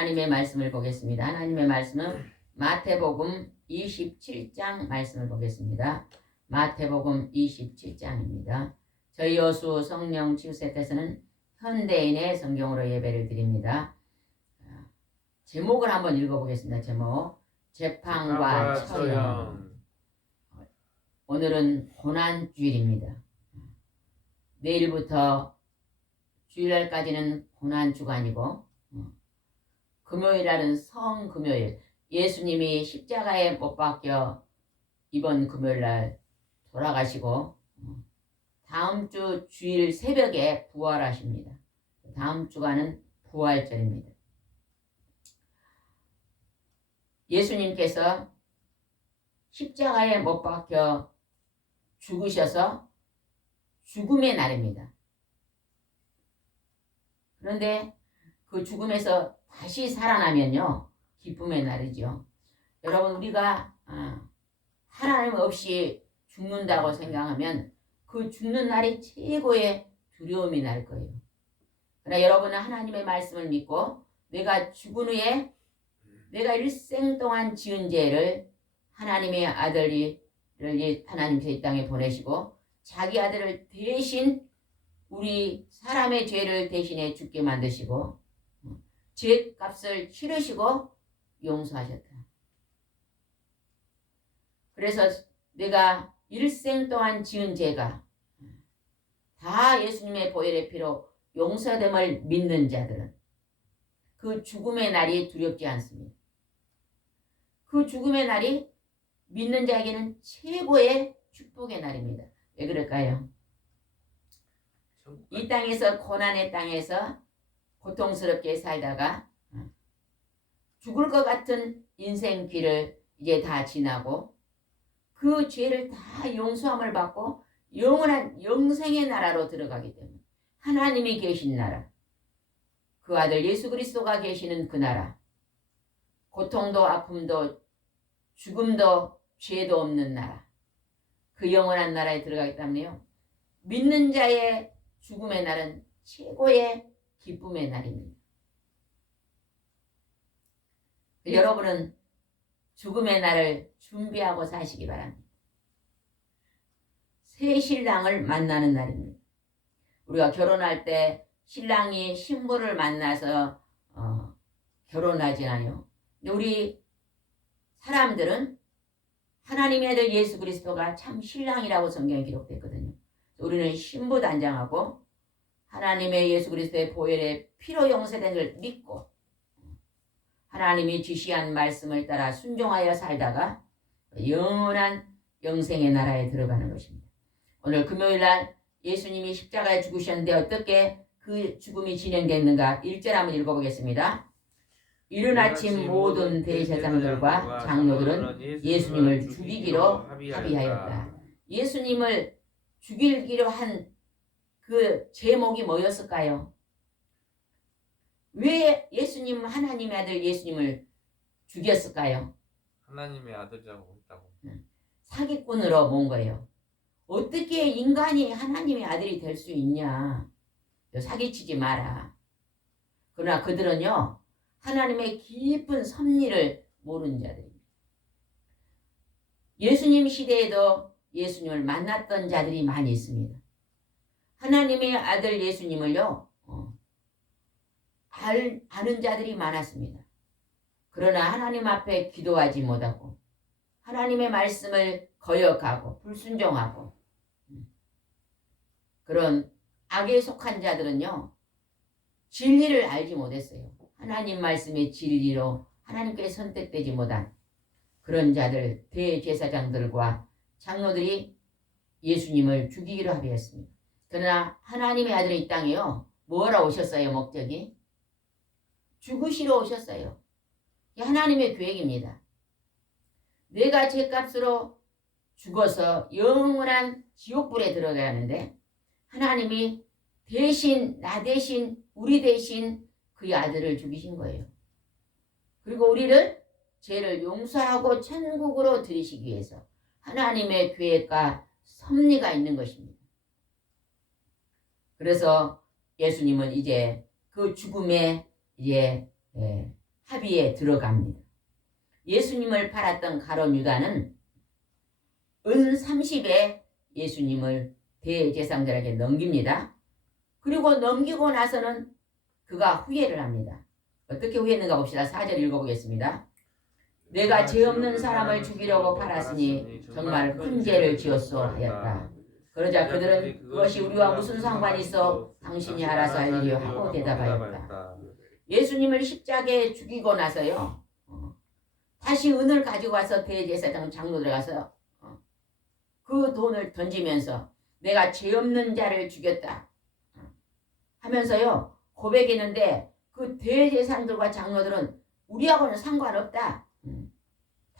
하나님의 말씀을 보겠습니다. 하나님의 말씀은 마태복음 27장 말씀을 보겠습니다. 마태복음 27장입니다. 저희 여수 성령 치유센터에서는 현대인의 성경으로 예배를 드립니다. 제목을 한번 읽어보겠습니다. 제목 재판과 처형. 오늘은 고난주일입니다. 내일부터 주일날까지는 고난주가 아니고 금요일날은 성금요일, 예수님이 십자가에 못 박혀 이번 금요일날 돌아가시고 다음 주 주일 새벽에 부활하십니다. 다음 주간은 부활절입니다. 예수님께서 십자가에 못 박혀 죽으셔서 죽음의 날입니다. 그런데 그 죽음에서 다시 살아나면요, 기쁨의 날이죠. 여러분, 우리가 하나님 없이 죽는다고 생각하면 그 죽는 날이 최고의 두려움이 날 거예요. 그러나 여러분은 하나님의 말씀을 믿고 내가 죽은 후에 내가 일생 동안 지은 죄를 하나님의 아들을 하나님께서 이 땅에 보내시고 자기 아들을 대신 우리 사람의 죄를 대신해 죽게 만드시고 죄값을 치르시고 용서하셨다. 그래서 내가 일생 동안 지은 죄가 다 예수님의 보혈의 피로 용서됨을 믿는 자들은 그 죽음의 날이 두렵지 않습니다. 그 죽음의 날이 믿는 자에게는 최고의 축복의 날입니다. 왜 그럴까요? 이 땅에서 고난의 땅에서 고통스럽게 살다가 죽을 것 같은 인생 길을 이제 다 지나고 그 죄를 다 용서함을 받고 영원한 영생의 나라로 들어가기 때문에 하나님이 계신 나라, 그 아들 예수 그리스도가 계시는 그 나라, 고통도 아픔도 죽음도 죄도 없는 나라, 그 영원한 나라에 들어가기 때문에요, 믿는 자의 죽음의 날은 최고의 기쁨의 날입니다. 여러분은 죽음의 날을 준비하고 사시기 바랍니다. 새 신랑을 만나는 날입니다. 우리가 결혼할 때 신랑이 신부를 만나서 결혼하지 않아요. 근데 우리 사람들은 하나님의 아들 예수 그리스도가 참 신랑이라고 성경에 기록됐거든요. 우리는 신부 단장하고 하나님의 예수 그리스도의 보혈의 피로 용서된 걸 믿고 하나님이 지시한 말씀을 따라 순종하여 살다가 영원한 영생의 나라에 들어가는 것입니다. 오늘 금요일날 예수님이 십자가에 죽으셨는데 어떻게 그 죽음이 진행됐는가 1절 한번 읽어보겠습니다. 이른 아침 모든 대제사장들과 장로들은 예수님을 죽이기로 합의하였다. 예수님을 죽이기로 한 그 제목이 뭐였을까요? 왜 예수님, 하나님의 아들 예수님을 죽였을까요? 하나님의 아들이라고 했다고. 사기꾼으로 모은 거예요. 어떻게 인간이 하나님의 아들이 될 수 있냐? 사기치지 마라. 그러나 그들은요, 하나님의 깊은 섭리를 모르는 자들입니다. 예수님 시대에도 예수님을 만났던 자들이 많이 있습니다. 하나님의 아들 예수님을요, 아는 자들이 많았습니다. 그러나 하나님 앞에 기도하지 못하고 하나님의 말씀을 거역하고 불순종하고 그런 악에 속한 자들은요, 진리를 알지 못했어요. 하나님 말씀의 진리로 하나님께 선택되지 못한 그런 자들, 대제사장들과 장로들이 예수님을 죽이기로 합의했습니다. 그러나 하나님의 아들이 이 땅에요, 뭐하러 오셨어요? 목적이? 죽으시러 오셨어요. 하나님의 계획입니다. 내가 죄값으로 죽어서 영원한 지옥불에 들어가야 하는데 하나님이 대신, 나 대신, 우리 대신 그의 아들을 죽이신 거예요. 그리고 우리를 죄를 용서하고 천국으로 들이시기 위해서 하나님의 계획과 섭리가 있는 것입니다. 그래서 예수님은 이제 그 죽음의 이제 합의에 들어갑니다. 예수님을 팔았던 가룟 유다는 은 30에 예수님을 대제사장들에게 넘깁니다. 그리고 넘기고 나서는 그가 후회를 합니다. 어떻게 후회했는가 봅시다. 4절 읽어보겠습니다. 내가 죄 없는 사람을 죽이려고 팔았으니 정말 큰 죄를 지었소 하였다. 그러자 그들은 그것이 우리와 무슨 상관이 있어 당신이 알아서 알리려 하고 대답하였다. 예수님을 십자가에 죽이고 나서요. 다시 은을 가지고 와서 대제사장 장로들에 가서 그 돈을 던지면서 내가 죄 없는 자를 죽였다 하면서요. 고백했는데 그 대제사장들과 장로들은 우리하고는 상관없다.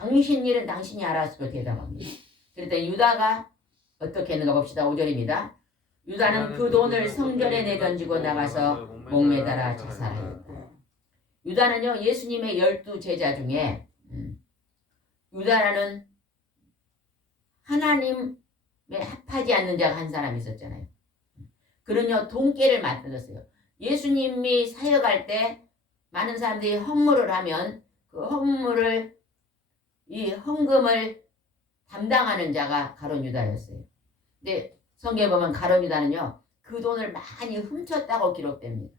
당신 일은 당신이 알아서 대답합니다. 그랬더니 유다가 어떻게 했는가 봅시다. 5절입니다. 유다는 그 돈을 성전에 내던지고 나가서 목매달아 자살하였다. 유다는요. 예수님의 12제자 중에 유다라는 하나님에 합하지 않는 자가 한 사람이 있었잖아요. 그는요. 돈깨를 만들었어요. 예수님이 사역할 때 많은 사람들이 헌물을 하면 그 이 헌금을 담당하는 자가 가룟 유다였어요. 근데 성경에 보면 가룟 유다는요. 그 돈을 많이 훔쳤다고 기록됩니다.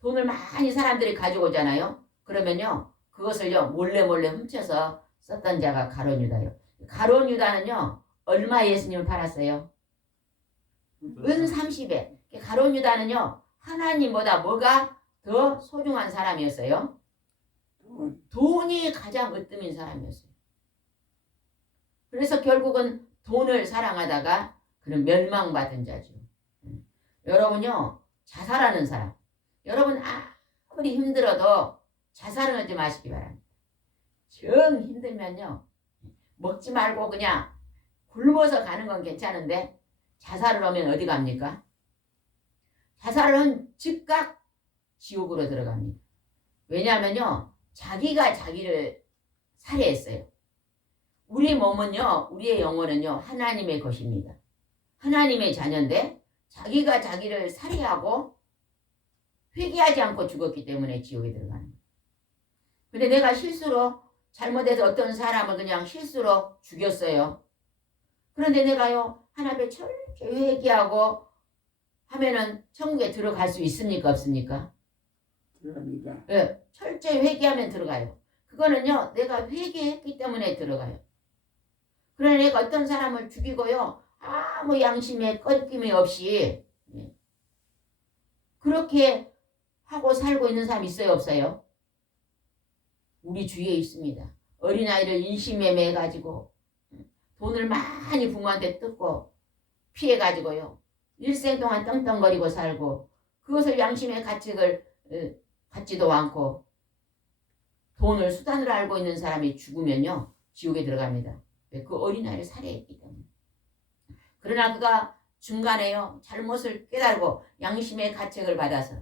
돈을 많이 사람들이 가져오잖아요. 그러면요. 그것을요. 몰래 훔쳐서 썼던 자가 가룟 유다예요. 가룟 유다는요. 얼마 예수님을 팔았어요? 은 30에. 가룟 유다는요. 하나님보다 뭐가 더 소중한 사람이었어요? 돈이 가장 으뜸인 사람이었어요. 그래서 결국은 돈을 사랑하다가 그는 멸망받은 자죠. 여러분요. 자살하는 사람. 여러분 아무리 힘들어도 자살은 하지 마시기 바랍니다. 정 힘들면요. 먹지 말고 그냥 굶어서 가는 건 괜찮은데 자살을 하면 어디 갑니까? 자살을 한 즉각 지옥으로 들어갑니다. 왜냐하면요. 자기가 자기를 살해했어요. 우리 몸은요. 우리의 영혼은요. 하나님의 것입니다. 하나님의 자녀인데 자기가 자기를 살해하고 회개하지 않고 죽었기 때문에 지옥에 들어가는 거예요. 근데 내가 실수로 잘못해서 어떤 사람을 그냥 실수로 죽였어요. 그런데 내가요. 하나님의 철저히 회개하고 하면은 천국에 들어갈 수 있습니까? 없습니까? 들어갑니다. 네, 철저히 회개하면 들어가요. 그거는요. 내가 회개했기 때문에 들어가요. 그러나 내가 어떤 사람을 죽이고요. 아무 양심에 꺾임이 없이 그렇게 하고 살고 있는 사람 있어요? 없어요? 우리 주위에 있습니다. 어린아이를 인신매매해가지고 돈을 많이 부모한테 뜯고 피해가지고요. 일생 동안 떵떵거리고 살고 그것을 양심의 가책을 갖지도 않고 돈을 수단으로 알고 있는 사람이 죽으면요. 지옥에 들어갑니다. 그 어린아이를 살해했기 때문에. 그러나 그가 중간에요. 잘못을 깨달고 양심의 가책을 받아서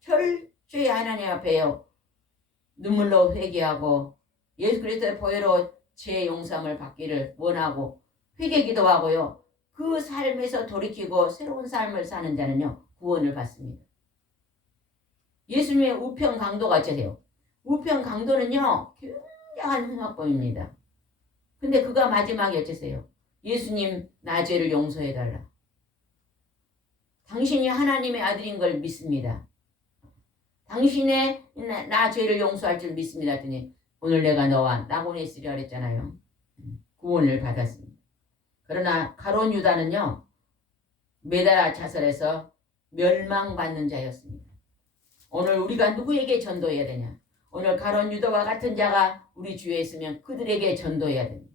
철저히 하나님 앞에요. 눈물로 회개하고 예수 그리스도의 보혈로 죄 용서함을 받기를 원하고 회개 기도하고요. 그 삶에서 돌이키고 새로운 삶을 사는 자는요. 구원을 받습니다. 예수님의 우편 강도가 어쩌세요? 우편 강도는요. 굉장한 흉악범입니다. 근데 그가 마지막에 어쩌세요? 예수님 나 죄를 용서해달라. 당신이 하나님의 아들인 걸 믿습니다. 당신의 나 죄를 용서할 줄 믿습니다. 했더니 오늘 내가 너와 낙원에 있으리라 그랬잖아요. 구원을 받았습니다. 그러나 가룟 유다는요. 매달아 자살해서 멸망받는 자였습니다. 오늘 우리가 누구에게 전도해야 되냐? 오늘 가룟 유다와 같은 자가 우리 주위에 있으면 그들에게 전도해야 됩니다.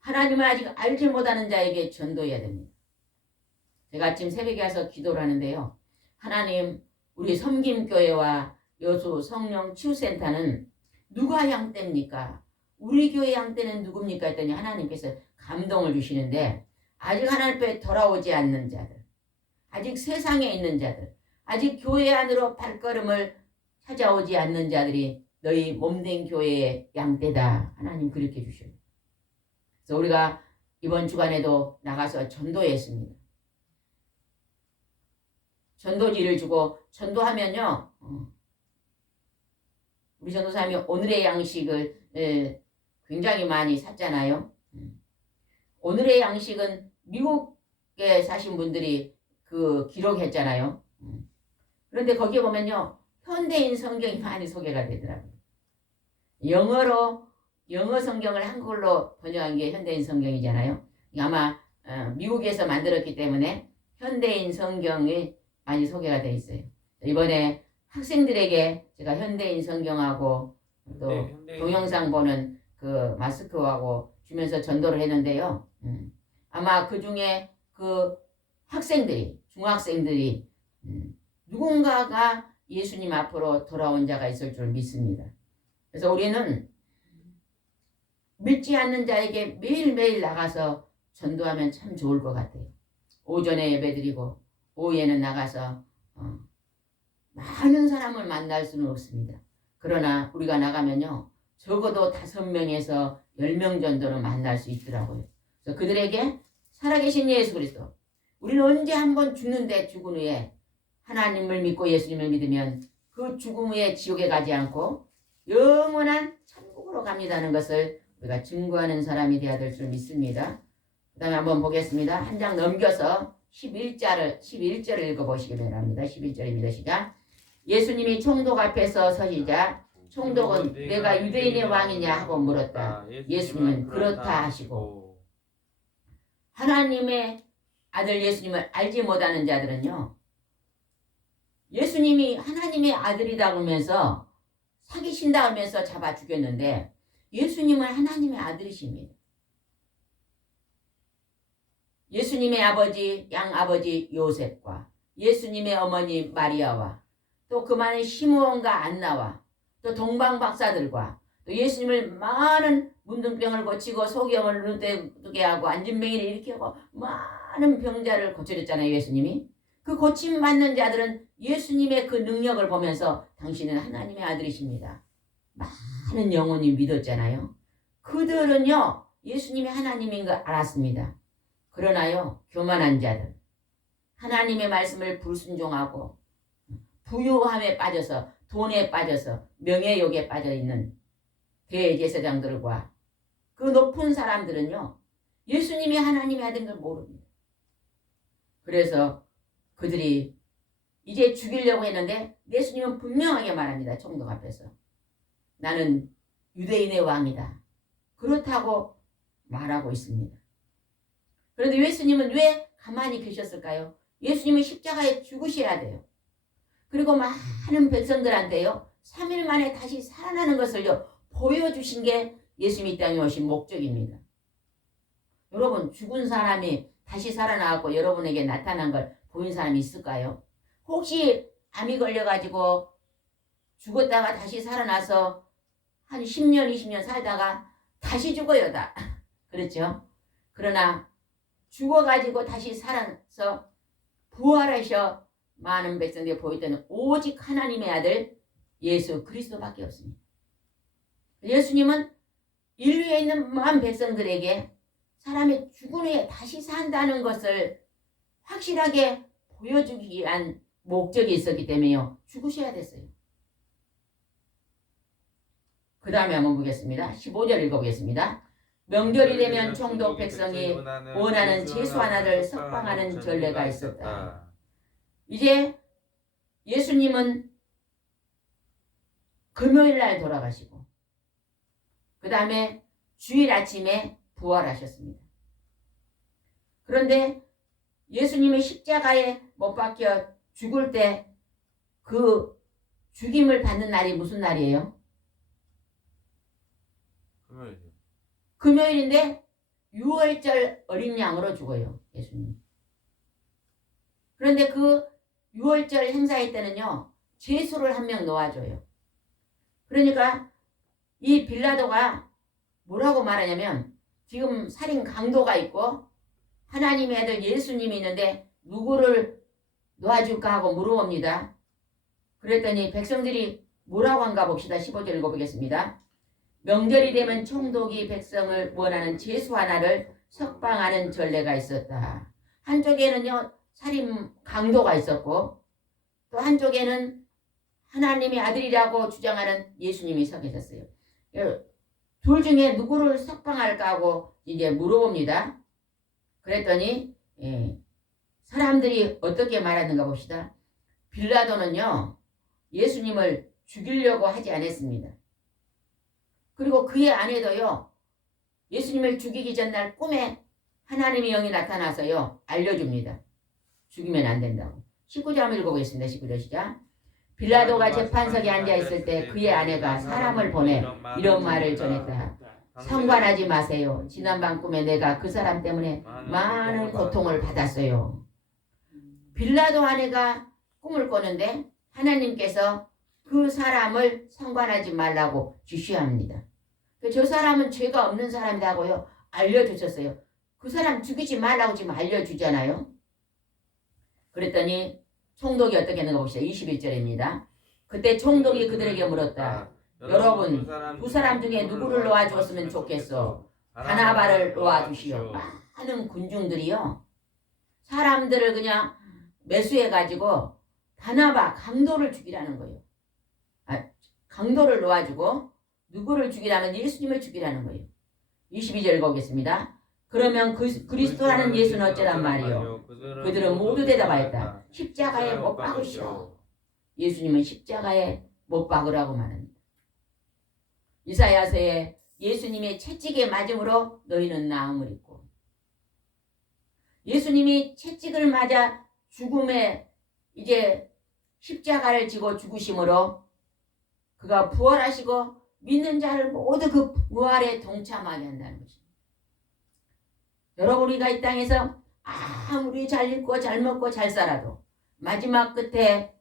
하나님을 아직 알지 못하는 자에게 전도해야 됩니다. 제가 아침 새벽에 와서 기도를 하는데요. 하나님 우리 섬김교회와 여수 성령 치유센터는 누가 양떼입니까? 우리 교회 양떼는 누굽니까? 했더니 하나님께서 감동을 주시는데 아직 하나님 앞에 돌아오지 않는 자들, 아직 세상에 있는 자들, 아직 교회 안으로 발걸음을 찾아오지 않는 자들이 너희 몸된 교회의 양떼다. 하나님 그렇게 주셔요. 그래서 우리가 이번 주간에도 나가서 전도했습니다. 전도지를 주고 전도하면요. 우리 전도사님이 오늘의 양식을 굉장히 많이 샀잖아요. 오늘의 양식은 미국에 사신 분들이 그 기록했잖아요. 그런데 거기에 보면요, 현대인 성경이 많이 소개가 되더라고요. 영어 성경을 한글로 번역한 게 현대인 성경이잖아요. 아마 미국에서 만들었기 때문에 현대인 성경이 많이 소개가 돼 있어요. 이번에 학생들에게 제가 현대인 성경하고 또 동영상 보는 그 마스크하고 주면서 전도를 했는데요. 아마 그 중에 그 학생들이, 중학생들이 누군가가 예수님 앞으로 돌아온 자가 있을 줄 믿습니다. 그래서 우리는 믿지 않는 자에게 매일매일 나가서 전도하면 참 좋을 것 같아요. 오전에 예배드리고 오후에는 나가서 많은 사람을 만날 수는 없습니다. 그러나 우리가 나가면요, 적어도 5명에서 10명 정도는 만날 수 있더라고요. 그래서 그들에게 살아계신 예수 그리스도, 우리는 언제 한번 죽는데 죽은 후에 하나님을 믿고 예수님을 믿으면 그 죽음 후에 지옥에 가지 않고 영원한 천국으로 갑니다는 것을 우리가 증거하는 사람이 되어야 될 줄 믿습니다. 그 다음에 한번 보겠습니다. 한 장 넘겨서 11절을 읽어보시기 바랍니다. 11절입니다. 시작. 예수님이 총독 앞에서 서시자 총독은 내가 유대인의 왕이냐 하고 물었다. 예수님은 그렇다 하시고, 하나님의 아들 예수님을 알지 못하는 자들은요, 예수님이 하나님의 아들이다 하면서 사귀신다 하면서 잡아 죽였는데 예수님은 하나님의 아들이십니다. 예수님의 아버지 양아버지 요셉과 예수님의 어머니 마리아와 또 그만의 시므온과 안나와 또 동방 박사들과 또 예수님을 많은 문둥병을 고치고 소경을 눈 뜨게 하고 안진뱅이를 일으키고 많은 병자를 고쳐줬잖아요. 예수님이. 그 고침받는 자들은 예수님의 그 능력을 보면서 당신은 하나님의 아들이십니다. 많은 영혼이 믿었잖아요. 그들은요, 예수님이 하나님인 걸 알았습니다. 그러나요, 교만한 자들, 하나님의 말씀을 불순종하고 부유함에 빠져서, 돈에 빠져서, 명예욕에 빠져있는 대제사장들과 그 높은 사람들은요, 예수님이 하나님의 아들인 걸 모릅니다. 그래서 그들이 이제 죽이려고 했는데 예수님은 분명하게 말합니다. 총독 앞에서. 나는 유대인의 왕이다. 그렇다고 말하고 있습니다. 그런데 예수님은 왜 가만히 계셨을까요? 예수님은 십자가에 죽으셔야 돼요. 그리고 많은 백성들한테요, 3일 만에 다시 살아나는 것을요, 보여주신 게 예수님이 이 땅에 오신 목적입니다. 여러분, 죽은 사람이 다시 살아나고 여러분에게 나타난 걸 보인 사람이 있을까요? 혹시 암이 걸려가지고 죽었다가 다시 살아나서 한 10년, 20년 살다가 다시 죽어요, 다. 그렇죠? 그러나 죽어가지고 다시 살아서 부활하셔 많은 백성들이 보일 때는 오직 하나님의 아들 예수 그리스도밖에 없습니다. 예수님은 인류에 있는 많은 백성들에게 사람의 죽은 후에 다시 산다는 것을 확실하게 보여주기 위한 목적이 있었기 때문에요, 죽으셔야 됐어요. 그 다음에 한번 보겠습니다. 15절 읽어보겠습니다. 명절이 되면 총독 백성이 원하는 채소 하나를 석방하는 전례가 있었다. 이제 예수님은 금요일날 돌아가시고 그 다음에 주일 아침에 부활하셨습니다. 그런데 예수님이 십자가에 못 박혀 죽을 때 그 죽임을 받는 날이 무슨 날이에요? 금요일인데 6월절 어린 양으로 죽어요, 예수님. 그런데 그 6월절 행사할 때는요, 제수를 한 명 놓아줘요. 그러니까 이 빌라도가 뭐라고 말하냐면, 지금 살인 강도가 있고 하나님의 아들 예수님이 있는데 누구를 놓아줄까 하고 물어봅니다. 그랬더니 백성들이 뭐라고 한가 봅시다. 15절 읽어보겠습니다. 명절이 되면 총독이 백성을 원하는 제수 하나를 석방하는 전례가 있었다. 한쪽에는요, 살인 강도가 있었고 또 한쪽에는 하나님의 아들이라고 주장하는 예수님이 서 계셨어요. 둘 중에 누구를 석방할까 하고 이제 물어봅니다. 그랬더니 사람들이 어떻게 말하는가 봅시다. 빌라도는요, 예수님을 죽이려고 하지 않았습니다. 그리고 그의 아내도요, 예수님을 죽이기 전날 꿈에 하나님의 영이 나타나서요, 알려줍니다. 죽이면 안 된다고. 19절 읽어보겠습니다. 19절 시작. 빌라도가 재판석에 앉아있을 때 그의 아내가 사람을 보내 이런 말을 전했다. 상관하지 마세요. 지난밤 꿈에 내가 그 사람 때문에 많은 고통을 받았어요. 빌라도 아내가 꿈을 꿨는데 하나님께서 그 사람을 상관하지 말라고 지시합니다. 저 사람은 죄가 없는 사람이라고요 알려주셨어요. 그 사람 죽이지 말라고 지금 알려주잖아요. 그랬더니 총독이 어떻게 했는가 봅시다. 21절입니다. 그때 총독이 그들에게 물었다. 여러분 두 사람 중에 누구를 놓아주었으면 좋겠어? 바나바를 놓아주시오. 많은 군중들이요, 사람들을 그냥 매수해가지고 바나바 강도를 죽이라는 거예요. 강도를 놓아주고 누구를 죽이라면 예수님을 죽이라는 거예요. 22절 읽어보겠습니다. 그러면 그리스도라는 예수는 어쩌란 말이요? 그들은 모두 대답하였다. 십자가에 못 박으시오. 예수님은 십자가에 못 박으라고 말합니다. 이사야서에 예수님의 채찍에 맞음으로 너희는 나음을 입고, 예수님이 채찍을 맞아 죽음에 이제 십자가를 지고 죽으심으로 그가 부활하시고 믿는 자를 모두 그 부활에 동참하게 한다는 것입니다. 여러분, 우리가 이 땅에서 아무리 잘 읽고 잘 먹고 잘 살아도 마지막 끝에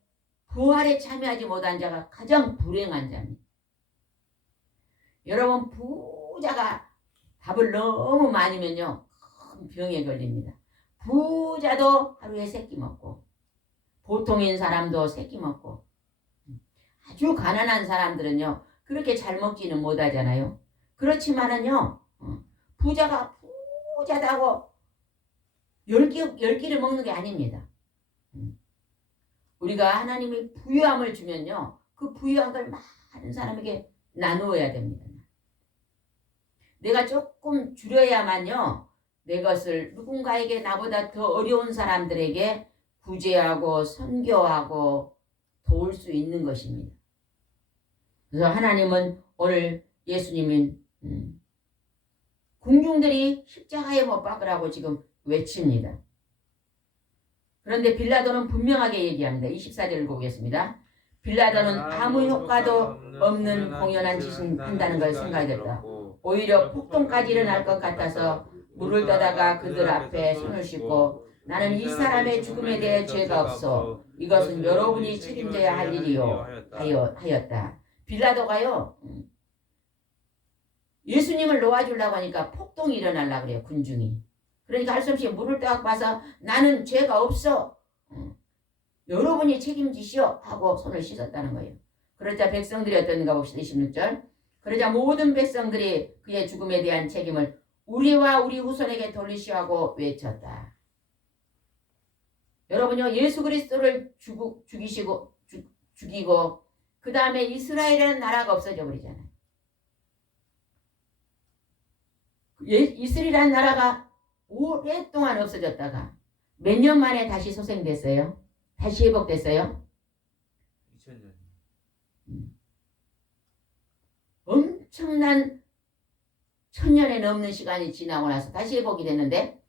부활에 참여하지 못한 자가 가장 불행한 자입니다. 여러분, 부자가 밥을 너무 많이 면요 큰 병에 걸립니다. 부자도 하루에 3끼 먹고 보통인 사람도 3끼 먹고, 아주 가난한 사람들은요 그렇게 잘 먹지는 못하잖아요. 그렇지만은요 부자가 부자다고 10끼를 먹는 게 아닙니다. 우리가 하나님이 부유함을 주면요 그 부유한 걸 많은 사람에게 나누어야 됩니다. 내가 조금 줄여야만요 내 것을 누군가에게 나보다 더 어려운 사람들에게 구제하고 선교하고 도울 수 있는 것입니다. 그래서 하나님은 오늘 예수님은 군중들이 십자가에 못 박으라고 지금 외칩니다. 그런데 빌라도는 분명하게 얘기합니다. 24절 읽어보겠습니다. 빌라도는 아무 효과도 없는 공연한 짓을 한다는 걸 생각했다. 오히려 폭동까지 일어날 것 같아서 물을 떠다가 그들 앞에 손을 씻고, 나는 이 사람의 죽음에 대해 죄가 없어. 이것은 여러분이 책임져야 할 일이요 하였다. 빌라도가요 예수님을 놓아주려고 하니까 폭동이 일어나려고 그래요. 군중이. 그러니까 할 수 없이 물을 딱 봐서 나는 죄가 없어, 여러분이 책임지시오 하고 손을 씻었다는 거예요. 그러자 백성들이 어떤가 봅시다. 26절. 그러자 모든 백성들이 그의 죽음에 대한 책임을 우리와 우리 후손에게 돌리시오 하고 외쳤다. 여러분요, 예수 그리스도를 죽이고 그 다음에 이스라엘이라는 나라가 없어져 버리잖아요. 이스라엘이라는 나라가 오랫동안 없어졌다가 몇 년 만에 다시 소생됐어요? 다시 회복됐어요? 2000년. 엄청난 1000년에 넘는 시간이 지나고 나서 다시 회복이 됐는데,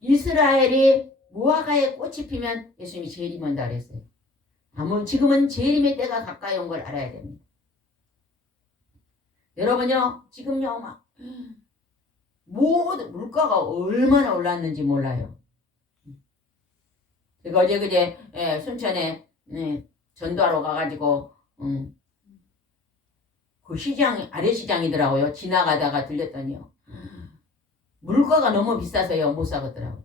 이스라엘이 무화과에 꽃이 피면 예수님이 재림 온다 그랬어요. 지금은 재림의 때가 가까이 온 걸 알아야 됩니다. 여러분요, 지금요 모든 물가가 얼마나 올랐는지 몰라요. 제가 어제 순천에 전도하러 가가지고 그 시장, 아래 시장이더라고요. 지나가다가 들렸더니요 물가가 너무 비싸서요 못 사겠더라고요.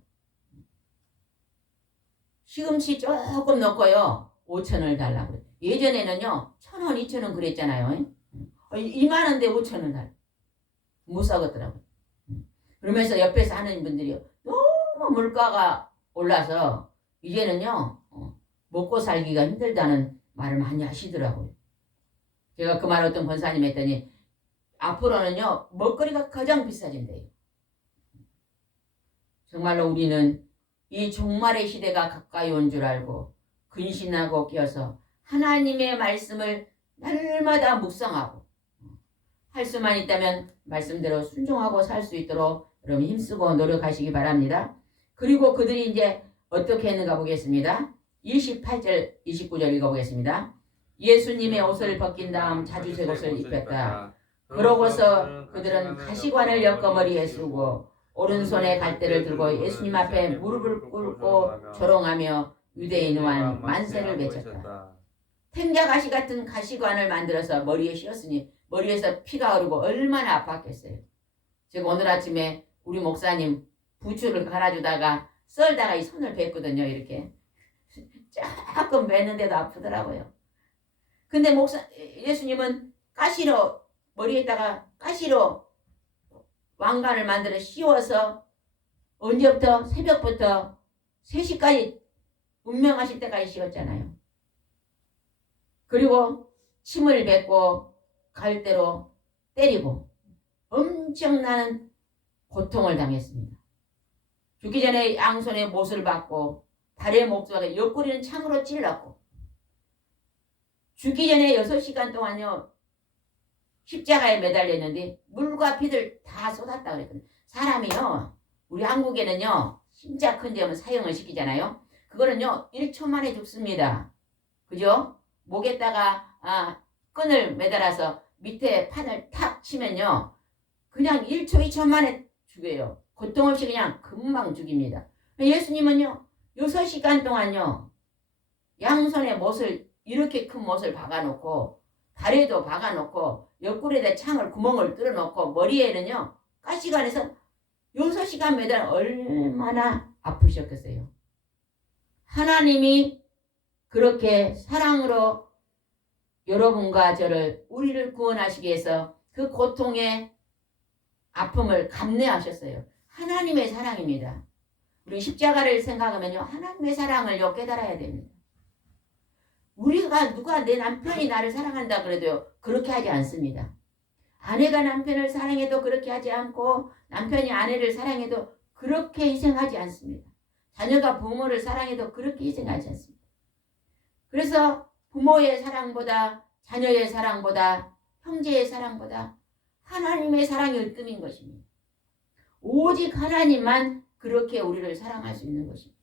시금치 조금 넣고요 5,000원을 달라고 그래요. 예전에는요 1,000원, 2,000원 그랬잖아요. 2만원대 5,000원 달라고 못 사겠더라고요. 그러면서 옆에서 하는 분들이 너무 물가가 올라서 이제는요 먹고 살기가 힘들다는 말을 많이 하시더라고요. 제가 그 말 어떤 권사님 했더니 앞으로는요 먹거리가 가장 비싸진대요. 정말로 우리는 이 종말의 시대가 가까이 온 줄 알고 근신하고 깨어서 하나님의 말씀을 날마다 묵상하고 할 수만 있다면 말씀대로 순종하고 살 수 있도록 여러분 힘쓰고 노력하시기 바랍니다. 그리고 그들이 이제 어떻게 했는가 보겠습니다. 28절 29절 읽어보겠습니다. 예수님의 옷을 벗긴 다음 자주색 옷을 입혔다. 그러고서 그들은 가시관을 엮어 머리에 쓰고 오른손에 갈대를 들고 예수님 앞에 무릎을 꿇고 조롱하며 유대인 왕 만세를 외쳤다. 탱자가시 같은 가시관을 만들어서 머리에 씌웠으니 머리에서 피가 흐르고 얼마나 아팠겠어요. 제가 오늘 아침에 우리 목사님 부추를 갈아주다가 썰다가 이 손을 뱉거든요. 이렇게 조금 뱉는데도 아프더라고요. 근데 예수님은 가시로 머리에다가 가시로 왕관을 만들어 씌워서 언제부터 새벽부터 3시까지 운명하실 때까지 씌웠잖아요. 그리고 침을 뱉고 갈대로 때리고 엄청난 고통을 당했습니다. 죽기 전에 양손에 못을 박고 발에 목줄에 옆구리는 창으로 찔렀고 죽기 전에 6시간 동안요 십자가에 매달렸는데 물과 피를 다 쏟았다 그랬거든요. 사람이요 우리 한국에는요 진짜 큰 점은 사형을 시키잖아요. 그거는요 1초 만에 죽습니다. 그죠? 목에다가 끈을 매달아서 밑에 판을 탁 치면요 그냥 1초 2초 만에 죽여요. 고통 없이 그냥 금방 죽입니다. 예수님은요 6시간 동안요 양손에 못을 이렇게 큰 못을 박아놓고 발에도 박아놓고 옆구리에다 창을 구멍을 뚫어놓고 머리에는요 가시관에서 6시간 매달 얼마나 아프셨겠어요. 하나님이 그렇게 사랑으로 여러분과 저를 우리를 구원하시기 위해서 그 고통의 아픔을 감내하셨어요. 하나님의 사랑입니다. 우리 십자가를 생각하면요 하나님의 사랑을 깨달아야 됩니다. 우리가 누가 내 남편이 나를 사랑한다 그래도요 그렇게 하지 않습니다. 아내가 남편을 사랑해도 그렇게 하지 않고 남편이 아내를 사랑해도 그렇게 희생하지 않습니다. 자녀가 부모를 사랑해도 그렇게 희생하지 않습니다. 그래서 부모의 사랑보다 자녀의 사랑보다 형제의 사랑보다 하나님의 사랑이 으뜸인 것입니다. 오직 하나님만 그렇게 우리를 사랑할 수 있는 것입니다.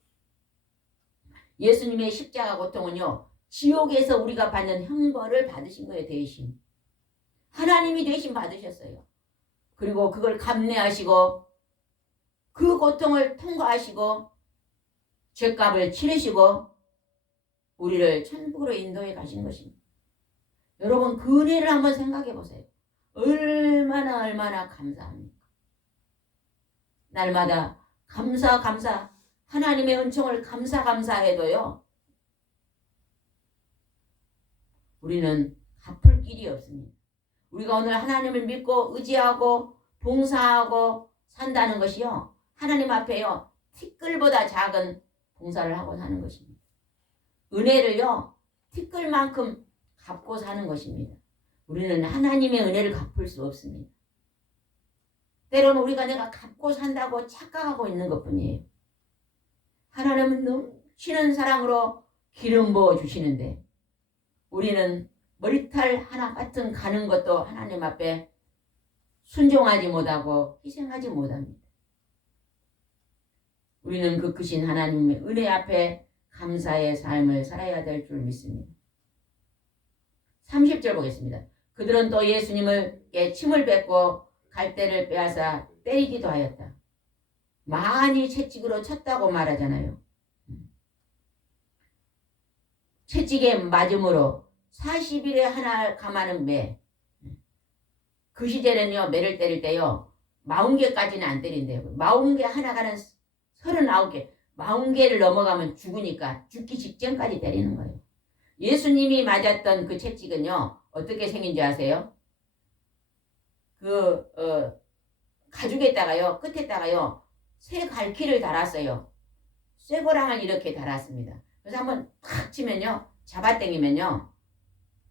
예수님의 십자가 고통은요 지옥에서 우리가 받는 형벌을 받으신 거예요. 대신 하나님이 대신 받으셨어요. 그리고 그걸 감내하시고 그 고통을 통과하시고 죄값을 치르시고 우리를 천국으로 인도해 가신 것입니다. 여러분 그 은혜를 한번 생각해 보세요. 얼마나 감사합니까? 날마다 감사 하나님의 은총을 감사해도요 우리는 갚을 길이 없습니다. 우리가 오늘 하나님을 믿고 의지하고 봉사하고 산다는 것이요 하나님 앞에요 티끌보다 작은 봉사를 하고 사는 것입니다. 은혜를요 티끌만큼 갚고 사는 것입니다. 우리는 하나님의 은혜를 갚을 수 없습니다. 때로는 우리가 내가 갚고 산다고 착각하고 있는 것뿐이에요. 하나님은 넘치는 사랑으로 기름 부어 주시는데 우리는 머리털 하나 같은 가는 것도 하나님 앞에 순종하지 못하고 희생하지 못합니다. 우리는 그 크신 하나님의 은혜 앞에 감사의 삶을 살아야 될 줄 믿습니다. 30절 보겠습니다. 그들은 또 예수님을 침을 뱉고 갈대를 빼앗아 때리기도 하였다. 많이 채찍으로 쳤다고 말하잖아요. 채찍에 맞음으로 40일에 하나 감하는 매. 그 시절에는요 매를 때릴 때요 40개까지는 안 때린대요. 40개 하나가는 39개 40개를 넘어가면 죽으니까 죽기 직전까지 때리는 거예요. 예수님이 맞았던 그 채찍은요 어떻게 생긴지 아세요? 가죽에다가요 끝에다가요 새 갈퀴를 달았어요. 쇠고랑을 이렇게 달았습니다. 그래서 한번 탁 치면요 잡아당기면요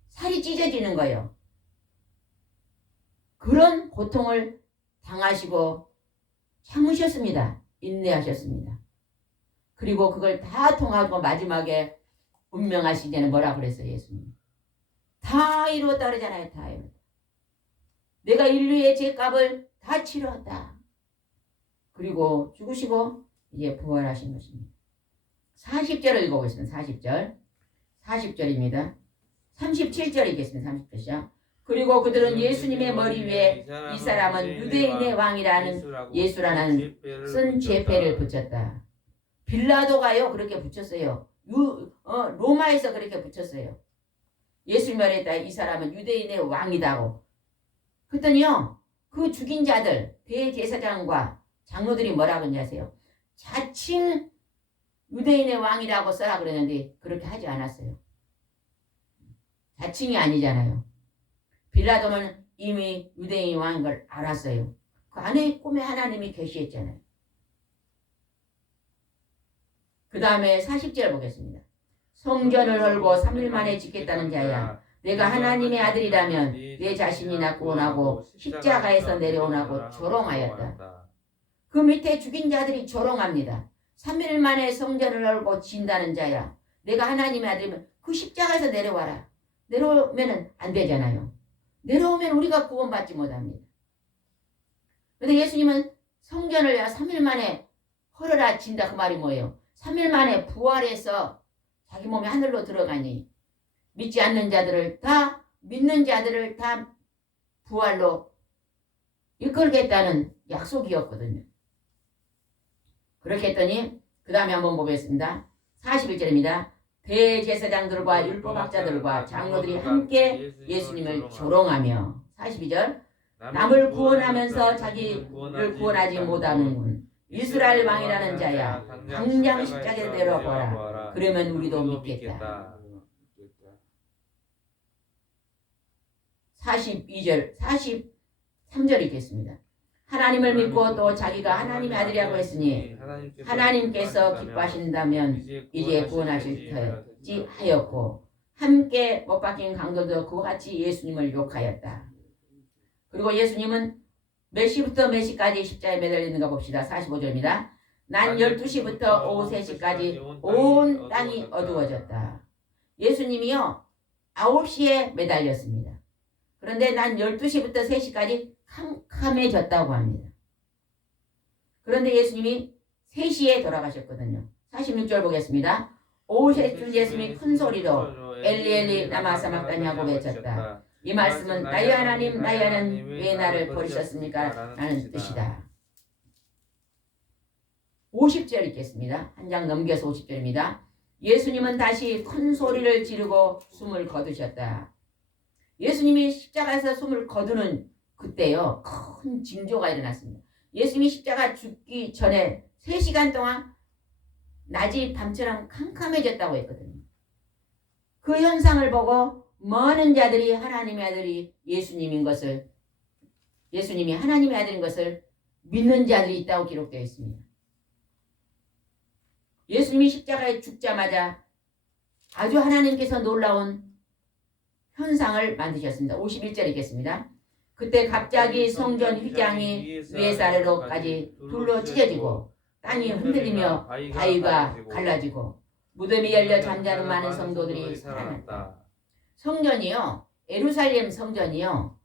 살이 찢어지는 거예요. 그런 고통을 당하시고 참으셨습니다. 인내하셨습니다. 그리고 그걸 다 통하고 마지막에 운명하신 데는 뭐라 그랬어요, 예수님? 다 이루었다 그러잖아요. 다 이루었다. 내가 인류의 죄값을 다 치렀다. 그리고 죽으시고 이제 부활하신 것입니다. 40절을 읽어보겠습니다. 40절입니다. 37절 읽겠습니다. 30절이죠. 그리고 그들은 예수님의 머리 위에 이 사람은 유대인의 왕이라는 예수라는 쓴 죄패를 붙였다. 빌라도가요 그렇게 붙였어요. 로마에서 그렇게 붙였어요. 예수님 말했다. 이 사람은 유대인의 왕이다고. 그랬더니요 그 죽인 자들 대제사장과 장로들이 뭐라고 했는지 아세요? 자칭 유대인의 왕이라고 써라 그랬는데 그렇게 하지 않았어요. 자칭이 아니잖아요. 빌라도는 이미 유대인 왕인 걸 알았어요. 그 안에 꿈에 하나님이 계시했잖아요. 그 다음에 40절 보겠습니다. 성전을 헐고 3일 만에 짓겠다는 자야. 내가 하나님의 아들이라면 내 자신이나 구원하고 십자가에서 내려오라고 조롱하였다. 그 밑에 죽인 자들이 조롱합니다. 3일 만에 성전을 헐고 진다는 자야. 내가 하나님의 아들이면 그 십자가에서 내려와라. 내려오면 안 되잖아요. 내려오면 우리가 구원받지 못합니다. 그런데 예수님은 성전을 3일 만에 헐어라 진다 그 말이 뭐예요? 3일 만에 부활해서 자기 몸이 하늘로 들어가니 믿지 않는 자들을 다 믿는 자들을 다 부활로 이끌겠다는 약속이었거든요. 그렇게 했더니 그 다음에 한번 보겠습니다. 41절입니다. 대제사장들과 율법학자들과 장로들이 함께 예수님을 조롱하며 42절 남을 구원하면서 자기를 구원하지 못하는군. 이스라엘 왕이라는 자야 당장 십자가에 내려와라. 그러면 우리도 믿겠다. 42절 43절 읽겠습니다. 하나님을 믿고 또 자기가 하나님의 아들이라고 했으니 하나님께서 기뻐하신다면 이제 구원하실 터였지 하였고 함께 못 박힌 강도도 그와 같이 예수님을 욕하였다. 그리고 예수님은 몇 시부터 몇 시까지 십자가에 매달리는가 봅시다. 45절입니다. 난 12시부터 오후 3시까지 온 땅이 어두워졌다. 예수님이요 9시에 매달렸습니다. 그런데 난 12시부터 3시까지 캄캄해졌다고 합니다. 그런데 예수님이 3시에 돌아가셨거든요. 46절 보겠습니다. 오후 3시쯤 예수님이 큰 소리로 엘리 엘리 라마 사박다니 하고 외쳤다. 이 말씀은 나의 하나님 나의 하나님 왜 나를 버리셨습니까? 라는 뜻이다. 50절 읽겠습니다. 한 장 넘겨서 50절입니다. 예수님은 다시 큰 소리를 지르고 숨을 거두셨다. 예수님이 십자가에서 숨을 거두는 그때요 큰 징조가 일어났습니다. 예수님이 십자가 죽기 전에 3시간 동안 낮이 밤처럼 캄캄해졌다고 했거든요. 그 현상을 보고 많은 자들이 하나님의 아들이 예수님인 것을 예수님이 하나님의 아들인 것을 믿는 자들이 있다고 기록되어 있습니다. 예수님이 십자가에 죽자마자 아주 하나님께서 놀라운 현상을 만드셨습니다. 51절 읽겠습니다. 그때 갑자기 성전 휘장이 위에서 아래로까지 둘로 찢어지고 땅이 흔들리며 바위가 갈라지고 무덤이 열려 잠자는 많은 성도들이 살아났다. 성전이요 예루살렘 성전이요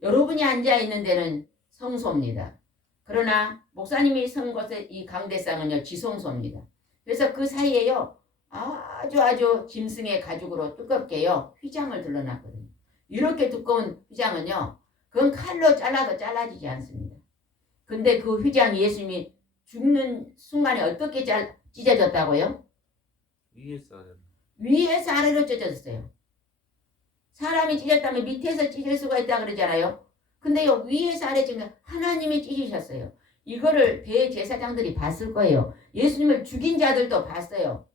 여러분이 앉아있는 데는 성소입니다. 그러나 목사님이 선 곳의 이 강대상은요 지성소입니다. 그래서 그 사이에요 아주 짐승의 가죽으로 두껍게요 휘장을 둘러놨거든요. 이렇게 두꺼운 휘장은요 그건 칼로 잘라도 잘라지지 않습니다. 근데 그 휘장이 예수님이 죽는 순간에 어떻게 찢어졌다고요? 위에서 아래로 찢어졌어요. 사람이 찢었다면 밑에서 찢을 수가 있다 그러잖아요. 근데요 위에서 아래 찢으면 하나님이 찢으셨어요. 이거를 대제사장들이 봤을 거예요. 예수님을 죽인 자들도 봤어요.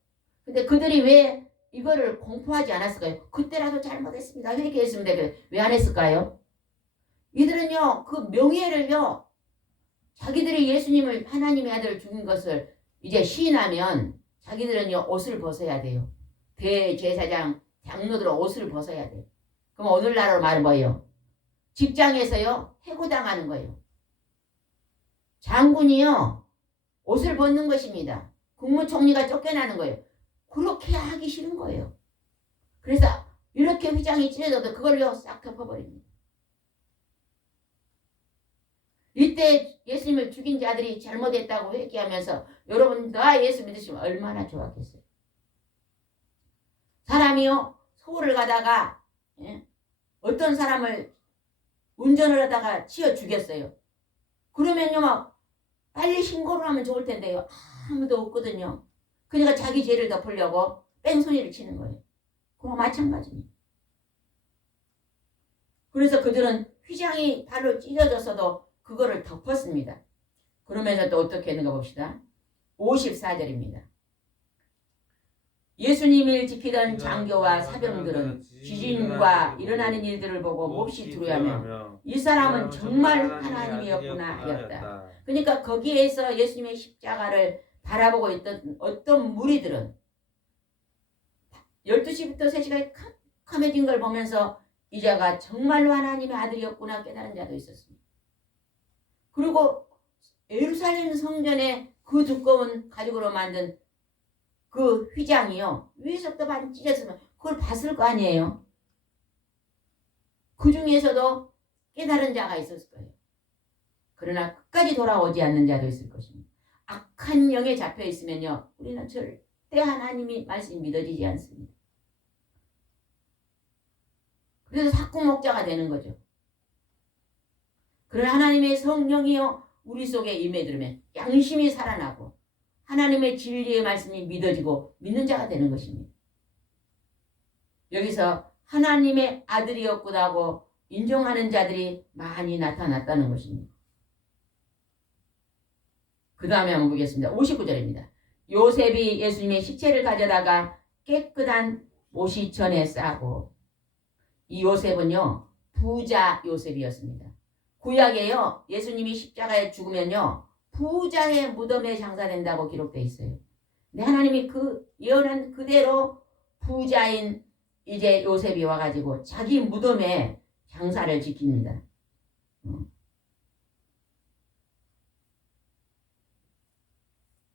근데 그들이 왜 이거를 공포하지 않았을까요? 그때라도 잘못했습니다. 회개했으면 되겠어요. 왜 안 했을까요? 이들은요 그 명예를요 자기들이 예수님을 하나님의 아들을 죽인 것을 이제 시인하면 자기들은요 옷을 벗어야 돼요. 대제사장 장로들은 옷을 벗어야 돼요. 그럼 오늘날로 말은 뭐예요? 직장에서요 해고당하는 거예요. 장군이요 옷을 벗는 것입니다. 국무총리가 쫓겨나는 거예요. 그렇게 하기 싫은 거예요. 그래서 이렇게 휘장이 찢어져도 그걸로 싹 덮어버립니다. 이때 예수님을 죽인 자들이 잘못했다고 회개하면서 여러분 나 예수 믿으시면 얼마나 좋았겠어요. 사람이요 서울을 가다가 어떤 사람을 운전을 하다가 치어 죽였어요. 그러면요 막 빨리 신고를 하면 좋을 텐데요. 아무도 없거든요. 그러니까 자기 죄를 덮으려고 뺑소니를 치는 거예요. 그거 마찬가지입니다. 그래서 그들은 휘장이 발로 찢어졌어도 그거를 덮었습니다. 그러면서 또 어떻게 했는가 봅시다. 54절입니다. 예수님을 지키던 장교와 사병들은 지진과 일어나는 일들을 보고 몹시 두려워하며 이 사람은 정말 하나님이었구나 하였다. 그러니까 거기에서 예수님의 십자가를 바라보고 있던 어떤 무리들은 12시부터 3시까지 캄캄해진 걸 보면서 이 자가 정말로 하나님의 아들이었구나 깨달은 자도 있었습니다. 그리고 예루살렘 성전에 그 두꺼운 가죽으로 만든 그 휘장이요 위에서부터 반 찢었으면 그걸 봤을 거 아니에요. 그 중에서도 깨달은 자가 있었을 거예요. 그러나 끝까지 돌아오지 않는 자도 있을 것입니다. 악한 영에 잡혀 있으면요 우리는 절대 하나님이 말씀이 믿어지지 않습니다. 그래서 사꾸목자가 되는 거죠. 그러나 하나님의 성령이요 우리 속에 임해들면 양심이 살아나고 하나님의 진리의 말씀이 믿어지고 믿는 자가 되는 것입니다. 여기서 하나님의 아들이었구나 하고 인정하는 자들이 많이 나타났다는 것입니다. 그 다음에 한번 보겠습니다. 59절입니다. 요셉이 예수님의 시체를 가져다가 깨끗한 모시천에 싸고 이 요셉은요 부자 요셉이었습니다. 구약에요 예수님이 십자가에 죽으면요 부자의 무덤에 장사된다고 기록되어 있어요. 근데 하나님이 그 예언한 그대로 부자인 이제 요셉이 와가지고 자기 무덤에 장사를 지킵니다.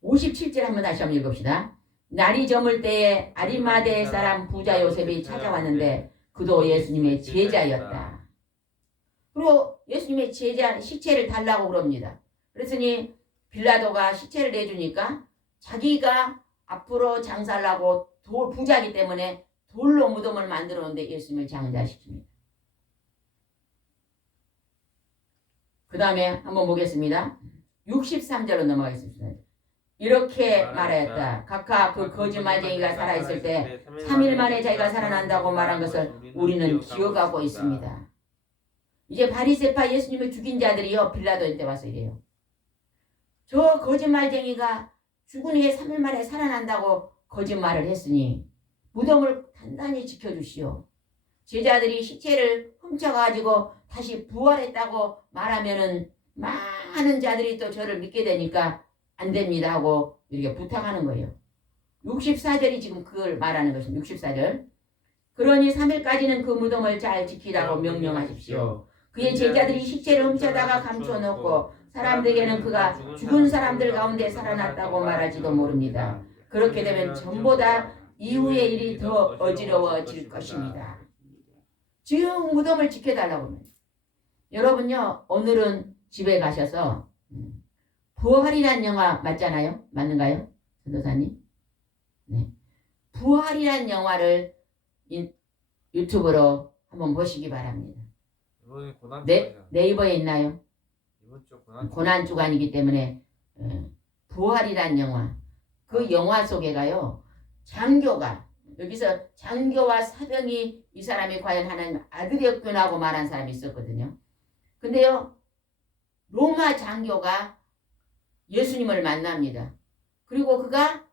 57절 한번 다시 한번 읽읍시다. 날이 저물 때에 아리마대 사람 부자 요셉이 찾아왔는데 그도 예수님의 제자였다. 그리고 예수님의 제자 시체를 달라고 그럽니다. 그랬더니 빌라도가 시체를 내주니까 자기가 앞으로 장사를 하고 부자이기 때문에 돌로 무덤을 만들어 놓는데 예수님을 장사시킵니다. 그 다음에 한번 보겠습니다. 63절로 넘어가겠습니다. 이렇게 말하였다. 각각 그 거짓말쟁이가 살아있을 때 3일 만에 자기가 살아난다고 말한 것을 우리는 기억하고 있습니다. 이제 바리새파 예수님을 죽인 자들이요 빌라도한테 와서 이래요. 저 거짓말쟁이가 죽은 후에 3일 만에 살아난다고 거짓말을 했으니 무덤을 단단히 지켜주시오. 제자들이 시체를 훔쳐가지고 다시 부활했다고 말하면은 많은 자들이 또 저를 믿게 되니까 안 됩니다 하고 이렇게 부탁하는 거예요. 64절이 지금 그걸 말하는 것입니다. 64절. 그러니 3일까지는 그 무덤을 잘 지키라고 명령하십시오. 그의 제자들이 시체를 훔쳐다가 감춰놓고 사람들에게는 그가 죽은 사람들 가운데 살아났다고 말할지도 모릅니다. 그렇게 되면 전보다 이후의 일이 더 어지러워질 것입니다. 지금 무덤을 지켜달라고 합니다. 여러분요 오늘은 집에 가셔서 부활이란 영화 맞잖아요? 맞는가요? 전도사님? 네. 부활이란 영화를 유튜브로 한번 보시기 바랍니다. 네이버에 있나요? 고난주간이기 때문에 부활이란 영화 그 영화 속에가요 장교가 여기서 장교와 사병이 이 사람이 과연 하나님 아들이었구나 하고 말한 사람이 있었거든요. 근데요 로마 장교가 예수님을 만납니다. 그리고 그가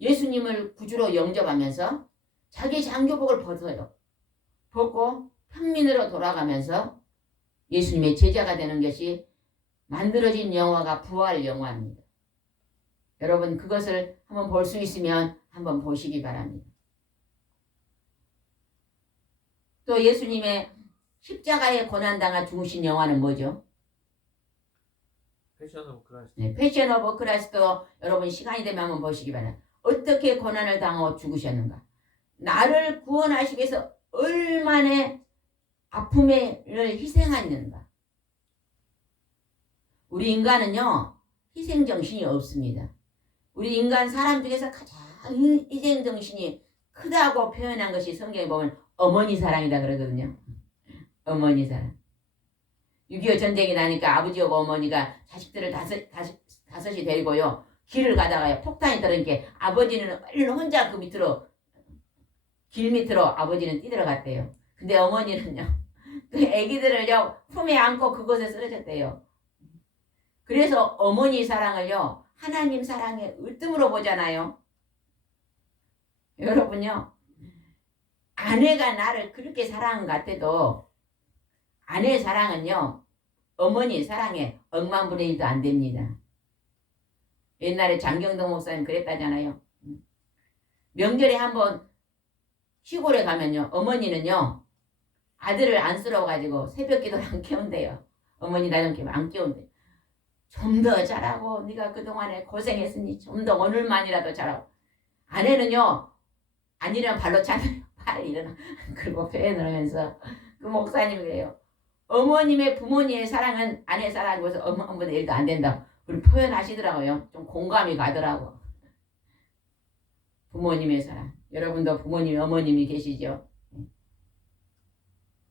예수님을 구주로 영접하면서 자기 장교복을 벗어요. 벗고 평민으로 돌아가면서 예수님의 제자가 되는 것이 만들어진 영화가 부활 영화입니다. 여러분 그것을 한번 볼 수 있으면 한번 보시기 바랍니다. 또 예수님의 십자가에 고난당하 죽으신 영화는 뭐죠? 패션 오브 크라이스트. 네, 패션 오브 크라이스트. 여러분 시간이 되면 한번 보시기 바랍니다. 어떻게 고난을 당하고 죽으셨는가? 나를 구원하시기 위해서 얼마나 아픔을 희생하는가? 우리 인간은요, 희생정신이 없습니다. 우리 인간 사람 중에서 가장 희생정신이 크다고 표현한 것이 성경에 보면 어머니 사랑이다 그러거든요. 어머니 사랑. 6.25 전쟁이 나니까 아버지하고 어머니가 자식들을 다섯이 데리고요. 길을 가다가요. 폭탄이 떨어지니까 아버지는 얼른 혼자 그 밑으로, 길 밑으로 아버지는 뛰들어갔대요. 근데 어머니는요. 그 애기들을요. 품에 안고 그곳에 쓰러졌대요. 그래서 어머니 사랑을요. 하나님 사랑에 으뜸으로 보잖아요. 여러분요. 아내가 나를 그렇게 사랑한 것 같아도 아내 사랑은요. 어머니 사랑에 억만분의 1도 안 됩니다. 옛날에 장경동 목사님 그랬다잖아요. 명절에 한번 시골에 가면요. 어머니는요. 아들을 안쓰러워가지고 새벽기도 안 깨운대요. 어머니 나 좀 안 깨운대. 좀 더 잘하고 네가 그동안에 고생했으니 좀 더 오늘만이라도 잘하고. 아내는요. 안 일어나면 발로 차면 빨리 일어나. 그리고 표현을 하면서 그 목사님이 그래요. 어머님의 부모님의 사랑은 아내 사랑이고서 엄마보다 1도 안 된다. 그리고 표현하시더라고요. 좀 공감이 가더라고. 부모님의 사랑. 여러분도 부모님, 어머님이 계시죠?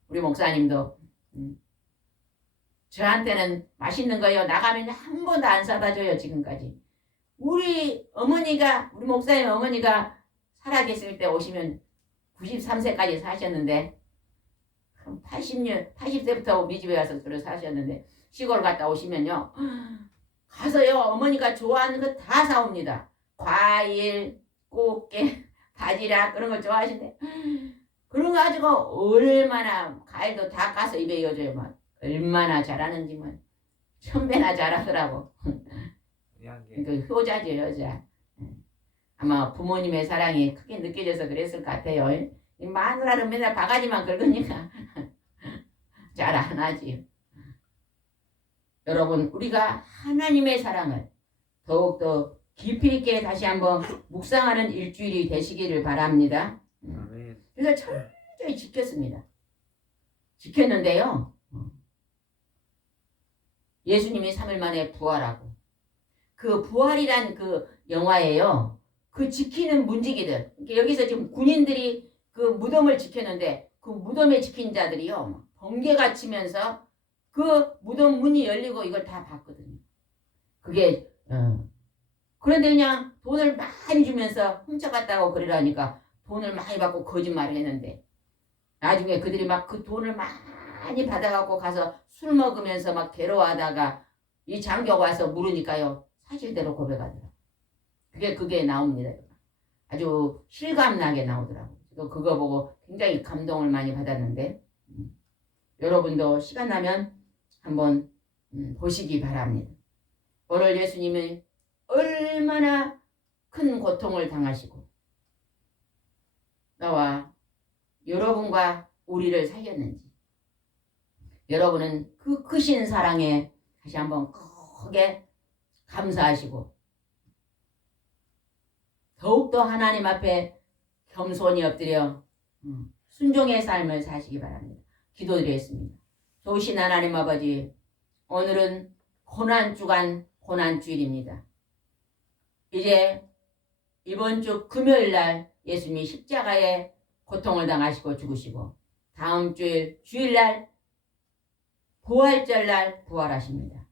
우리 목사님도 저한테는 맛있는 거요. 나가면 한 번도 안 사다 줘요. 지금까지. 우리 어머니가, 우리 목사님 어머니가 살아계실 때 오시면 93세까지 사셨는데 80세부터 우리 집에 가서 그걸 사셨는데 시골 갔다 오시면요. 가서요. 어머니가 좋아하는 거 다 사옵니다. 과일, 꽃게, 바지락 그런 걸 좋아하시는데 그런 거 가지고 얼마나 과일도 다 까서 입에 이어줘요. 막 얼마나 잘하는지 뭐 1000배나 잘하더라고. 그 효자죠 효자. 아마 부모님의 사랑이 크게 느껴져서 그랬을 것 같아요. 이 마누라는 맨날 바가지만 긁으니까 잘 안 하지. 여러분 우리가 하나님의 사랑을 더욱더 깊이 있게 다시 한번 묵상하는 일주일이 되시기를 바랍니다. 그래서 철저히 지켰습니다. 지켰는데요. 예수님이 3일 만에 부활하고 그 부활이란 그 영화예요. 그 지키는 문지기들. 여기서 지금 군인들이 그 무덤을 지켰는데 그 무덤에 지킨 자들이요. 번개가 치면서 그 무덤 문이 열리고 이걸 다 봤거든요. 그게 그런데 그냥 돈을 많이 주면서 훔쳐갔다고 그러라니까 돈을 많이 받고 거짓말을 했는데 나중에 그들이 막 그 돈을 많이 받아갖고 가서 술 먹으면서 막 괴로워하다가 이 장교가 와서 물으니까요. 사실대로 고백하더라고요. 그게 나옵니다. 아주 실감나게 나오더라고요. 그거 보고 굉장히 감동을 많이 받았는데 여러분도 시간 나면 한번 보시기 바랍니다. 오늘 예수님이 얼마나 큰 고통을 당하시고 나와 여러분과 우리를 살렸는지 여러분은 그 크신 사랑에 다시 한번 크게 감사하시고 더욱더 하나님 앞에 겸손히 엎드려 순종의 삶을 사시기 바랍니다. 기도드리겠습니다. 좋으신 하나님 아버지, 오늘은 고난주간 고난주일입니다. 이제 이번 주 금요일날 예수님이 십자가에 고통을 당하시고 죽으시고 다음 주일 주일날 부활절날 부활하십니다.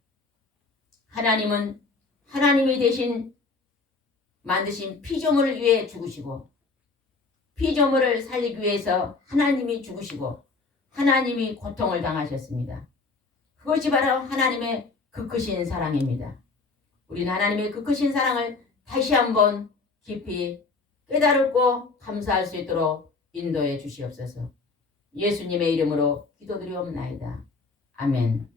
하나님은 하나님이 대신 만드신 피조물을 위해 죽으시고 피조물을 살리기 위해서 하나님이 죽으시고 하나님이 고통을 당하셨습니다. 그것이 바로 하나님의 그 크신 사랑입니다. 우리는 하나님의 그 크신 사랑을 다시 한번 깊이 깨달고 감사할 수 있도록 인도해 주시옵소서. 예수님의 이름으로 기도드리옵나이다. 아멘.